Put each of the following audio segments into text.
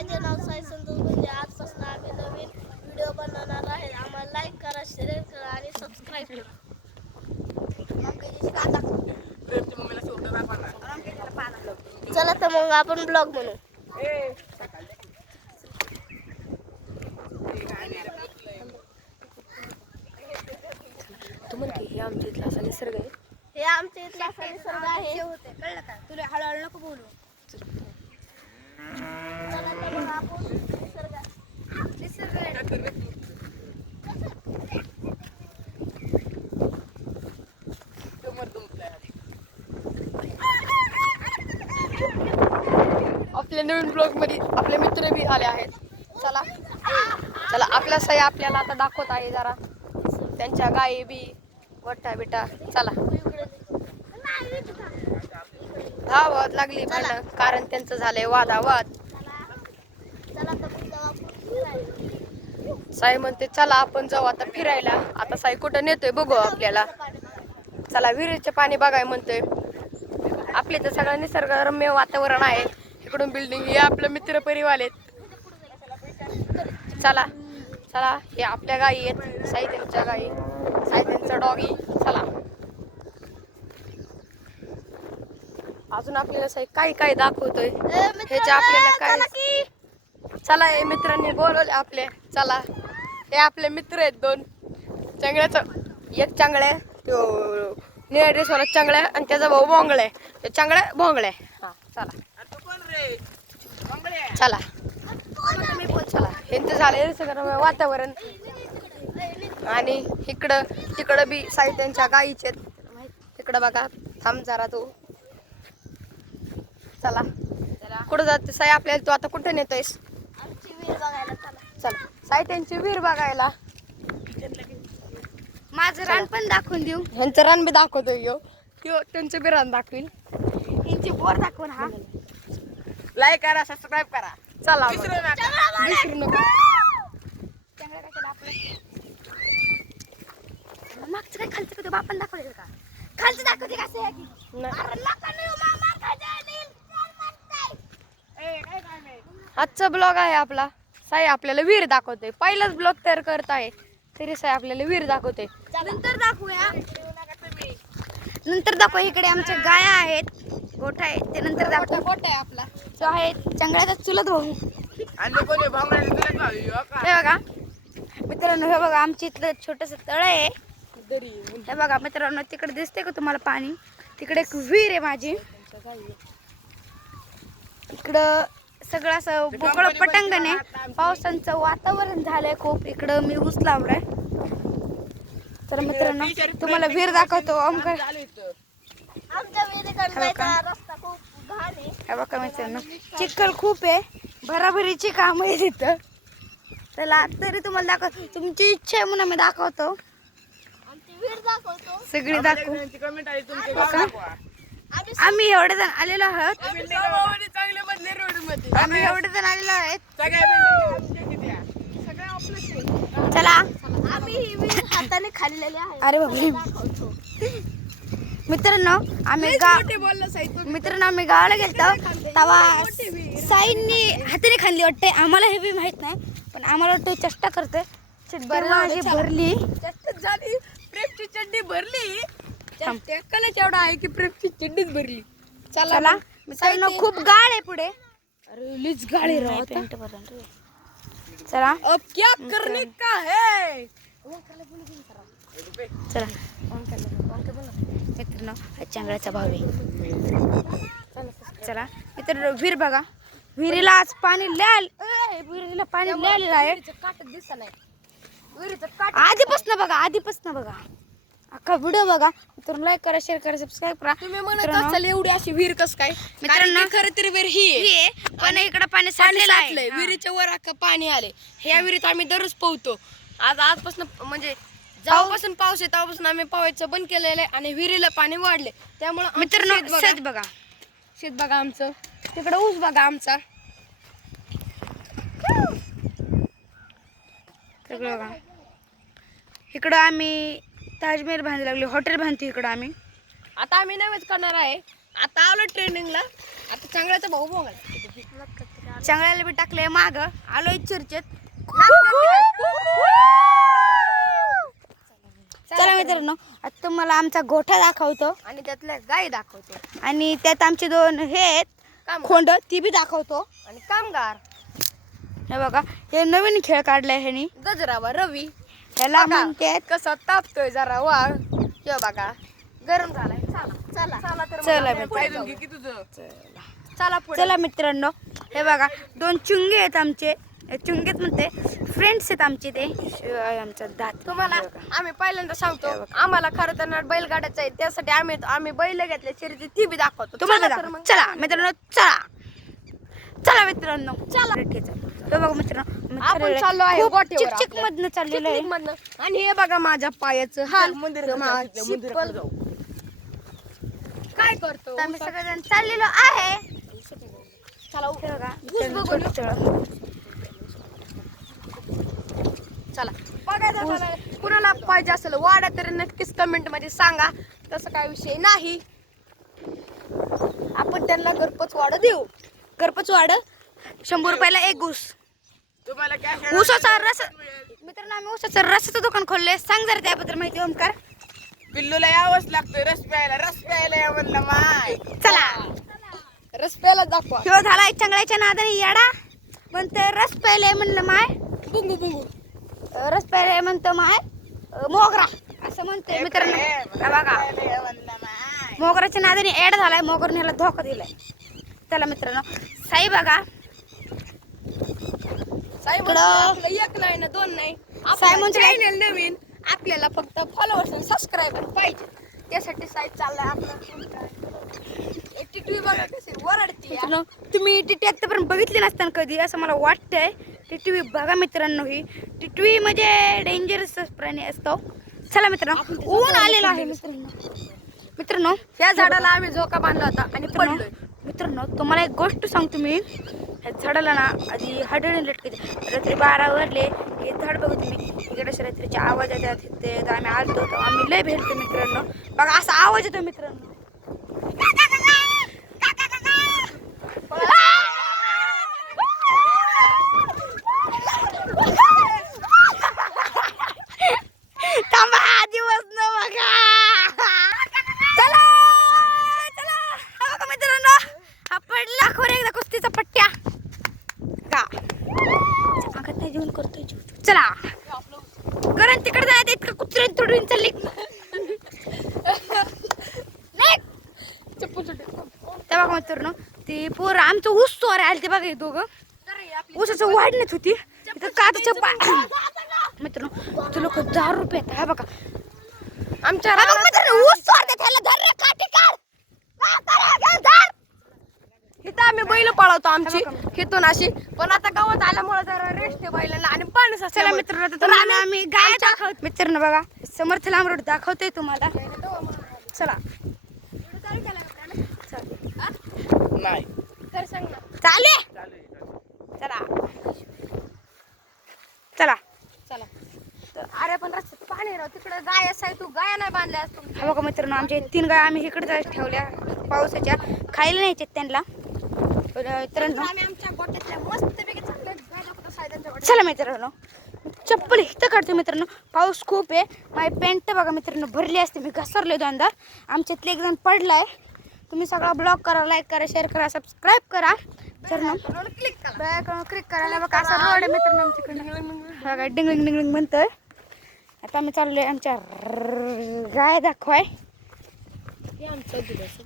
माझे नाव साई संतोष गुंजे. आजपासून आम्ही नवीन व्हिडिओ बनवणार आहे. आम्हाला लाईक करा, शेअर करा आणि सबस्क्राईब करा. चला तर मग आपण ब्लॉग बनवू. तू म्हणते हे आमच्या इथला असा निसर्ग आहे. हे आमच्या इथला असा निसर्ग आहे. कळलं का तुला? हळूहळू नको बोलू. चला तर मग आपण निसर्ग आपल्या नवीन ब्लॉग मध्ये आपले मित्र बी आले आहेत. चला चला आपल्या साई आपल्याला आता दाखवत आहे जरा त्यांच्या गायी बी वट्टा बिटा. चला धावत लागली भांडण कारण त्यांचं झालंय वादावाद. चला तर मग जाऊ आपण फिरायला. साई म्हणते चला आपण जाऊ आता फिरायला. आता साई कुठं नेतोय बघू आपल्याला. चला विहिरीचे पाणी बघाय म्हणतोय. आपले तर सगळं निसर्गरम्य वातावरण आहे. इकडून बिल्डिंग हे आपले मित्र परिवार आहेत. चला चला हे आपल्या गायी आहेत. साई त्यांच्या गायी, साई त्यांचा डॉगी. चला अजून आपल्याला साई काय काय दाखवतोय ह्याच्या आपल्याला काय. चला हे मित्रांनी बोलवले आपले. चला हे आपले मित्र आहेत दोन. चांगल्याचं एक चांगलं तो निळ्या ड्रेसवाला चांगला आणि त्याचा भाऊ भोंगळे. ते चांगला भोंगळे. हा चला चला चला यांचं झालं सगळं वातावरण. आणि इकडं तिकडं बी साई त्यांच्या गाईचे तिकडं बघा. थांब जरा तू. चला कुठं जाते साई आपल्याला? तू आता कुठं नेतोयस? आमची विहीर बघायला चला. चला साई त्यांची विहीर बघायला. माझं रान पण दाखवून देऊ. ह्यांचं रान बी दाखवतोय यो. त्यो त्यांचं बी रान दाखवील. यांची बोर दाखवून. हा लाईक करा, सबस्क्राईब करा. चला विसरू नका. चांगलं कशाला आपलं मागचं काय खालचं कधी बापान दाखवलं का? खालचं दाखवते का असं आहे की? अरे नका नेऊ मामा, खाली नेईल. आजचा ब्लॉग आहे आपला. साई आपल्याला विहीर दाखवते. पहिलाच ब्लॉग तयार करत आहे तरी साई आपल्याला विहीर दाखवते. नंतर दाखवूया. नंतर दाखवू. इकडे आमच्या गाया आहेत, गोठा आहे, ते नंतर दाखवू. गोठा आहे आपला. तो आहे चांगल्याचा चुलत भाऊ. हे बघा मित्रांनो, हे बघा आमच्या इथलं छोटस तळ आहे. हे बघा मित्रांनो, तिकडे दिसते का तुम्हाला पाणी? तिकडे एक विहीर आहे माझी. इकडं सगळं असं मोकळं पटांगण आहे. पावसाचं वातावरण झालंय खूप. इकडं मी ऊस लावलाय. तर मित्रांनो तुम्हाला विहीर दाखवतो. आमच्या विहिरीकडे जायचा रस्ता खूप घाण आहे. हे बघा मित्रांनो, चिखल खूप आहे. भराभरीची काम आहे तिथं. चला तरी तुम्हाला दाखव. तुमची इच्छा आहे म्हणून मी दाखवतो. आमची विहीर दाखवतो. सगळी दाखवू. आम्ही एवढे जण आलेलो आहोत. आम्ही एवढे जण आलेलो आहेत. चला आम्ही ही विहीर हाताने खाल्लेली आहे. अरे बाबा दाखवतो. मित्रांनो आम्ही आम्ही गावाला गेलतो तेव्हा साईंनी हाताने खाल्ली वाटते. आम्हाला हे बी माहित नाही, पण आम्हाला वाटतं चेष्टा करते. माझी भरली झाली प्रेमची चड्डी भरली. कलच एवढा आहे की प्रेमची चड्डीच भरली. चला मित्रांनो, खूप गाळ आहे पुढे. अरे लीच गाडी चला अब क्या करने का है. चला मित्रांनो, हा चांगल्याचा भाव आहे. चला मित्रांनो, विहीर बघा. विहिरीला आज पाणी विहिरीला पाणी लिहालेलं आहे. आधीपासून बघा, आधीपासून बघा. अख्खा व्हिडिओ बघा. मित्रांनो लाईक करा, शेअर करा, सबस्क्राईब करा. तुम्ही म्हणत असाल एवढी अशी विहीर कस काय? मित्रांनो, खरं तरी विहीर ही आहे. पण इकडे पाणी पाणी साठलेलं साठलंय. आहे. विहिरीच्या वर अख्खं पाणी आले. ह्या विहिरीत आम्ही दररोज पोहतो. आजपासून म्हणजे जेव्हापासून पाऊस आहे तेव्हापासून आम्ही पोहायचं बंद केलेलं आहे आणि विहिरीला पाणी वाढले. त्यामुळे मित्रांनो शेत बघा. शेत बघा आमचं. तिकडे ऊस बघा आमचा. सगळं बघा. इकडं आम्ही ताजमहल बांधायला लागलो. हॉटेल बांधतो इकडं आम्ही. आता आम्ही नव्हेच करणार आहे. आता आलो ट्रेनिंगला. आता चांगल्याचा भाऊ बघा. चांगल्याला बी टाकले माग आलोय चर्चेत. चला मित्रांनो आता तुम्हाला आमचा गोठा दाखवतो आणि त्यातल्या गाय दाखवतो आणि त्यात आमचे 2 हे आहेत खोंड ती बी दाखवतो. आणि कामगार हे बघा हे नवीन खेळ काढलाय ह्यानी गजरावा रवी ह्याला बघा, म्हणतात कसा तापतोय जरा वाघ. हे बघा गरम झालाय. चला चला तर चला मग पुढे जाऊ. चला पुढे. चला मित्रांनो हे बघा 2 चुंगे आहेत आमचे चुंगेत म्हणते फ्रेंड्स आहेत आमचे ते आमचा दात. तुम्हाला आम्ही पहिल्यांदा सांगतो आम्हाला खरं तर बैलगाड्याचं आहे त्यासाठी आम्ही बैल घेतले शर्यती ती बी दाखवतो. तुम्हाला चला तर दाखव. मग. चला मित्रांनो चला मित्रांनो चला हे बघा मित्रांनो आपण चाललो आहे खूप गोठ्यावर चिकचिक आपल्या. मधनं चाललेलं आहे. पिकनिकमधनं. आणि हे बघा माझ्या पायाचं हाल चिप्पल. काय करतो तर आम्ही सगळेजण चाललेलो आहे. चला हे बघा ऊस बघून छोटं. चला बघायचं झालं. कुणाला पाहिजे असेल वाडा तरी नक्कीच कमेंट मध्ये सांगा. तसं काय विषय नाही. आपण त्यांना घरपोच वाडा देऊ. घरपोच वाढ 100 रुपयाला 1 ऊस. तुम्हाला काय ऊसाचा रस मित्रांनो आम्ही ऊसाचं रसाचं दुकान खोललंय. सांग जरा त्याबद्दल माहिती ओमकार. पिल्लूला यावंच लागतं रस प्यायला या म्हणलं माय. चला रस प्यायला दाखवा. ह्यो झालाय चांगल्याच्या नादाने येडा म्हणतं रस प्यायलाय म्हणलं माय बुंगू बुंगू रस प्यायलाय म्हणतं माय मोगरा असं म्हणते मित्रांनो. हे बघा या म्हणलं माय. मोगराच्या नादाने एड झालाय. मोगरने ह्याला धोका दिलाय. चला मित्रांनो साई बघा साहेब इकडं. आपलं एक नाही ना 2 नाही. साहेब म्हणतो काय? चॅनल नवीन आपल्याला फक्त फॉलोअर्स आणि सबस्क्रायबर पाहिजे. त्यासाठी साईड चाललाय आपला. टिटवी बघा कशी वरडती. मित्रांनो तुम्ही टिटवी आतापर्यंत बघितली नसताना कधी असं मला वाटतंय. टिटवी बघा मित्रांनो ही टिटवी म्हणजे डेंजरस प्राणी असतो. चला मित्रांनो ऊन आलेलं आहे मित्रांनो या झाडाला आम्ही झोका बांधला होता आणि पडलोय. मित्रांनो तुम्हाला एक गोष्ट सांगतो मी. ह्या झाडाला ना आधी हाडळून लटके रात्री 12 वाजले हे झाड बघू तुम्ही इकडे रात्रीच्या आवाज येतात ते आम्ही आलतो तर आम्ही लय भेटतो मित्रांनो. बघा असा आवाज येतो मित्रांनो. थांबा दिवस न बघा. चला चला हा बघा मित्रांनो हा पडला खोर एकदा कुस्तीचा पट्ट्या का अंगात नाही जेवण करतोय जीव. चला कारण तिकडे जायचं इतकं कुत्र्यान तुडून चालली त्या बघा मित्रांनो ते पोरं आमचं ऊस चोर आले ते बघा हे दोघं ऊसाचं वाढण्यात होती तिथं काचच्या मित्रांनो ते लोक 10 रुपये हा बघा आमच्या हा बघा रानात मित्रांनो ऊस चोरते त्याला धर रे काठी काढ इथं आम्ही बैल पळवतो आमची हिथून अशी. पण आता गावात आल्यामुळे जरा रेस्ट बैलांना आणि पाणी चला साचल्यामुळे. मित्रांनो आता तुम्हाला आम्ही गाय दाखवत मित्रांनो बघा समर्थ लांबरोड दाखवतोय तुम्हाला. चला नाही तर सांग ना. चाले चला चला चला तर अरे पण रस्त्यात पाणी राव तिकडे गाय असाय तू गाया नाही बांधल्या असतो. हा बघा मित्रांनो आमच्या 3 गाय आम्ही इकडे जायला ठेवल्या पावसाच्या खायला न्यायच्या त्यांना. मित्रांनो आम्ही आमच्या गोट्यातल्या मस्तपैकी चांगल्या गाय दाखवतो सायदांच्या गोट्यात. चला मित्रांनो चप्पल इथं काढतो मित्रांनो पाऊस खूप आहे. माझी पॅन्ट बघा मित्रांनो भरली असते मी घसरले दोनदा. आमच्यातले एक जण पडलाय. तुम्ही सगळा ब्लॉग करा लाईक करा शेअर करा सबस्क्राईब करा मित्रांनो क्लिक करा. बॅक क्लिक करायला बघा असा रोड आहे मित्रांनो आमच्याकडे बघा डिंगलिंग डिंगलिंग म्हणतोय. आता आम्ही चाललोय आमच्या गाय दाखवाय. हे आमचं दिवस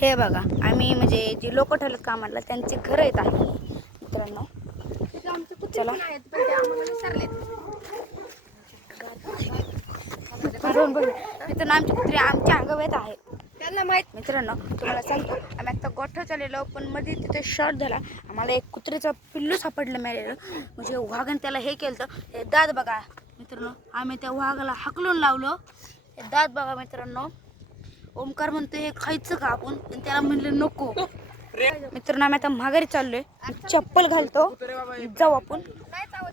हे बघा आम्ही म्हणजे जे लोक ठेवलेत कामाला त्यांचे घर येत आहे मित्रांनो. आमचे कुत्रे चला. पण आहेत पण ते आम्हाला विसरलेत. मित्रांनो आमचे कुत्रे आमच्या अंगवेत आहेत. त्यांना माहित मित्रांनो तुम्हाला सांगतो आम्ही आता गोठ्यावर चाललेलो पण मध्ये तिथे शॉर्ट झाला. आम्हाला एक कुत्र्याचं पिल्लू सापडलं मेलेलं म्हणजे वाघाने त्याला हे केलं हे दात बघा मित्रांनो. आम्ही त्या वाघाला हाकलून लावलं. हे दात बघा मित्रांनो. ओमकार म्हणतो हे खायचं का आपण पण त्याला म्हणलं नको. मित्रांनो आम्ही आता माघारी चाललोय चप्पल घालतो जाऊ आपण.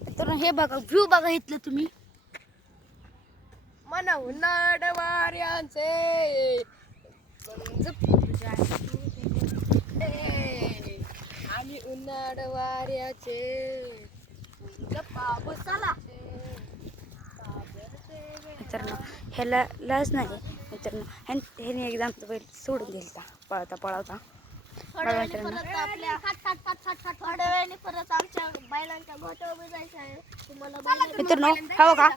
मित्रांनो हे बघा व्ह्यू बघा इथलं तुम्ही मन उन्हाडवाऱ्यांचे मी उन्हाळ वाऱ्याचे मित्रांनो ह्याला लाज नाही मित्रांनो. ह्याने एकदा आमचा बैल सोडून दिलता पळता पळवता. थोड्या वेळाने परत आपल्या थोड्या वेळाने परत आमच्या बैलांच्या गोट्यावर उभे जायचं आहे. तुम्हाला बैल मित्रांनो हा बघा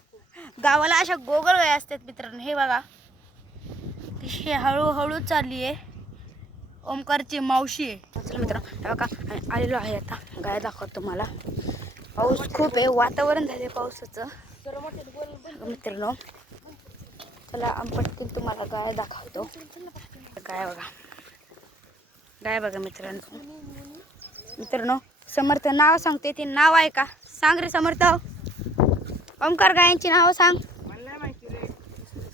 गावाला अशा गोगल गाय असतात मित्रांनो. हे बघा कशी हळूहळू चालली आहे. ओमकारची मावशी आहे. चला मित्रांनो हे बघा आम्ही आलेलो आहे आता. गाय दाखवतो तुम्हाला. पाऊस खूप आहे, वातावरण झाले पावसाचं मित्रांनो. चला आम्ही पटकन तुम्हाला गाय दाखवतो. गाय बघा, गाय बघा मित्रांनो. मित्रांनो समर्थ नाव सांगते, ते नाव आहे का? सांग रे समर्थ. ओमकार गायांची नाव सांग. मला नाही माहिती रे.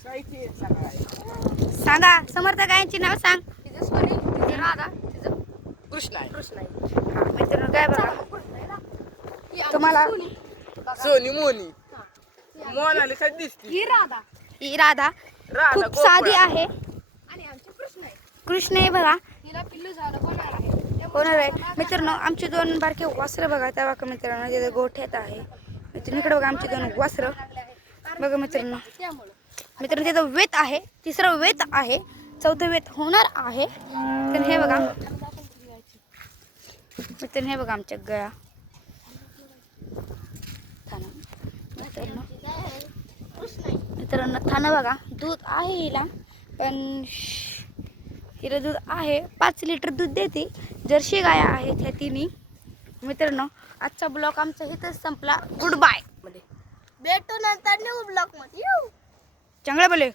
साहित्य आहे सगळं. सांगा समर्थ गायांची नाव सांग. तिचं सोनी, तिचं राधा, तिचं कृष्ण आहे. कृष्ण आहे. हा, मित्रांनो गाय बघा ही आमची तुम्हाला सोनी. सोनी मोनी मोनाली कधी दिसती. ही राधा ही राधा राधा खूप गोकुळात. साधी आहे. आणि आमची कृष्ण आहे. कृष्ण आहे बघा. हिला पिल्लू झालं होणार आहे. होणार आहे मित्रांनो. आमचे दोन बारके वासरं बघा त्या बघा मित्रांनो. तिथे गोठ्यात आहे मित्रांनो. इकडे बघा आमचे दोन वासरं बघा मित्रांनो. त्यामुळं मित्रांनो तिथं वेत आहे, तिसरं वेत आहे, चौथं वेत होणार आहे. तर हे बघा मित्रांनो, हे बघा आमच्या गया थाना. मित्रांनो थाना बघा. दूध आहे हिला, पण हिला दूध आहे 5 लिटर दूध देते. जर्सी गाया आहेत ह्या तिन्ही. मित्रांनो आजचा ब्लॉग आमचा इथंच संपला. Good bye. भेटू नंतर न्यू ब्लॉक मध्ये येऊ. चांगलं बोले.